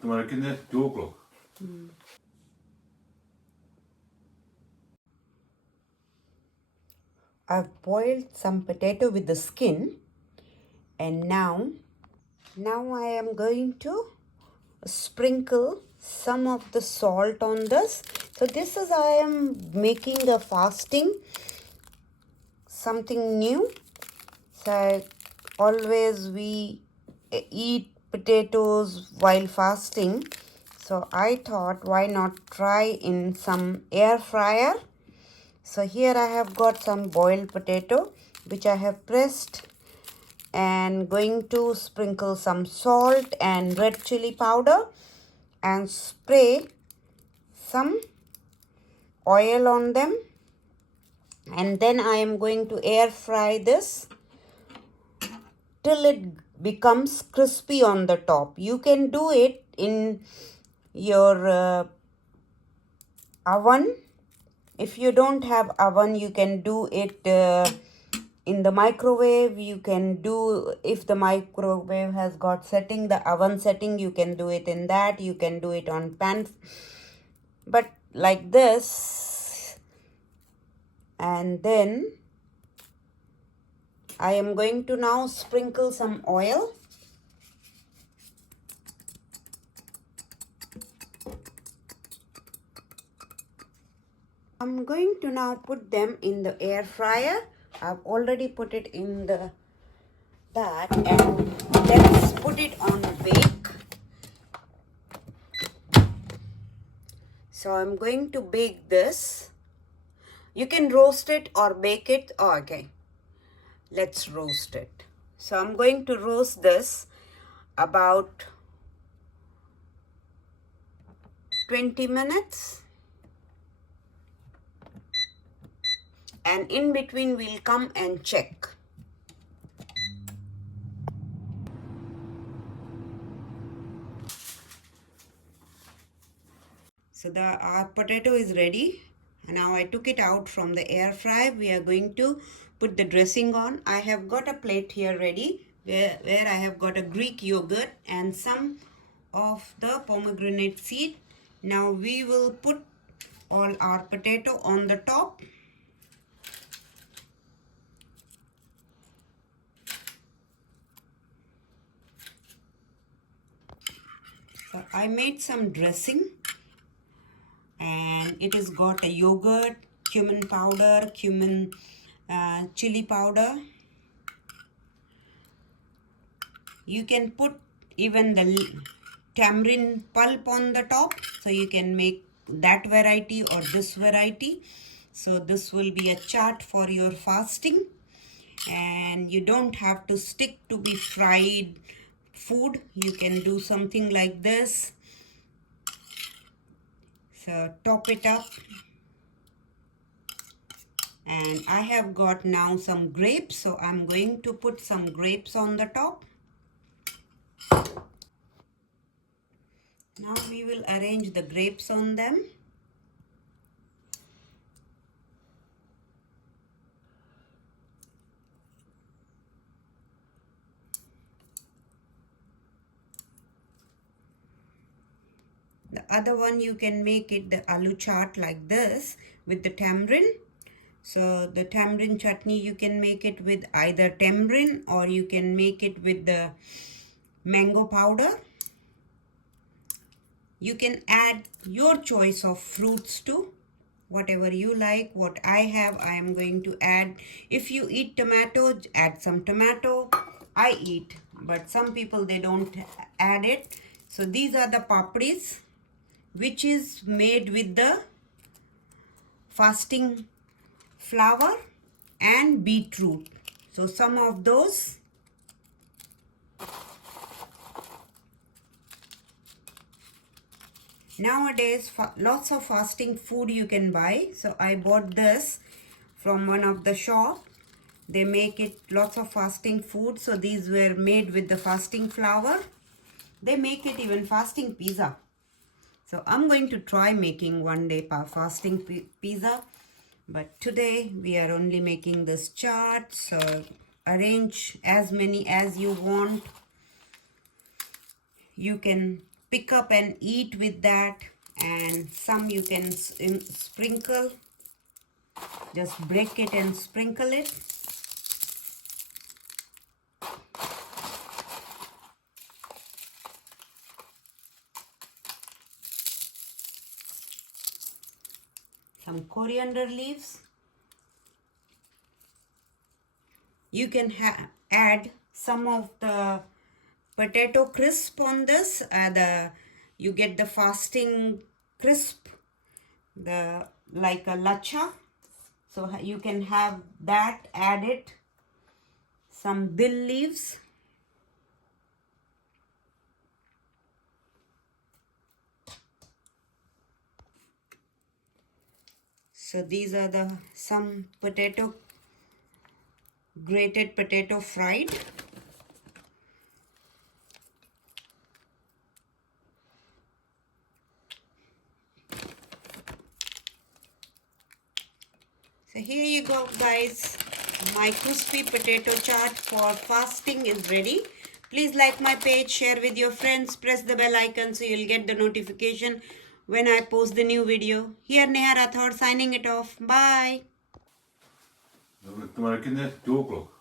Tomorrow can 2 o'clock. I've boiled some potato with the skin, and now I am going to sprinkle some of the salt on this. So this is, I am making a fasting, something new. So always we eat potatoes while fasting. So I thought, why not try in some air fryer? So here I have got some boiled potato which I have pressed, and going to sprinkle some salt and red chili powder and spray some oil on them, and then I am going to air fry this till it becomes crispy on the top. You can do it in your oven. If you don't have oven, you can do it in the microwave. You can do, if the microwave has got setting, the oven setting, you can do it in that. You can do it on pan, but like this. And then I am going to now sprinkle some oil. I'm going to now put them in the air fryer. I've already put it in that, and let's put it on bake. So I'm going to bake this. You can roast it or bake it. Oh, okay, let's roast it. So I'm going to roast this about 20 minutes. And in between we'll come and check. So our potato is ready. Now I took it out from the air fry. We are going to put the dressing on. I have got a plate here ready where I have got a Greek yogurt and some of the pomegranate seed. Now we will put all our potato on the top. So I made some dressing, and it has got a yogurt, cumin powder, chili powder. You can put even the tamarind pulp on the top, so you can make that variety or this variety. So this will be a chart for your fasting, and you don't have to stick to be fried food. You can do something like this. So top it up, and I have got now some grapes, so I'm going to put some grapes on the top. Now we will arrange the grapes on them. The other one, you can make it the aloo chaat like this with the tamarind. So the tamarind chutney, you can make it with either tamarind or you can make it with the mango powder. You can add your choice of fruits too, whatever you like. What I have, I am going to add. If you eat tomato, add some tomato. I eat, but some people, they don't add it. So these are the papris, which is made with the fasting flour and beetroot. So some of those. Nowadays, lots of fasting food you can buy. So I bought this from one of the shop. They make it lots of fasting food. So these were made with the fasting flour. They make it even fasting pizza. So I'm going to try making one day fasting pizza. But today we are only making this chart. So arrange as many as you want. You can pick up and eat with that, and some you can sprinkle, just break it and sprinkle it. Some coriander leaves. You can add some of the potato crisp on this. You get the fasting crisp, the like a lacha. So you can have that added. Some dill leaves. So these are the some potato, grated potato fried. So here you go guys, my crispy potato chaat for fasting is ready. Please like my page, share with your friends, press the bell icon so you'll get the notification when I post the new video. Here Neha Rathod signing it off. Bye. तुम्हारा कितने 2 o'clock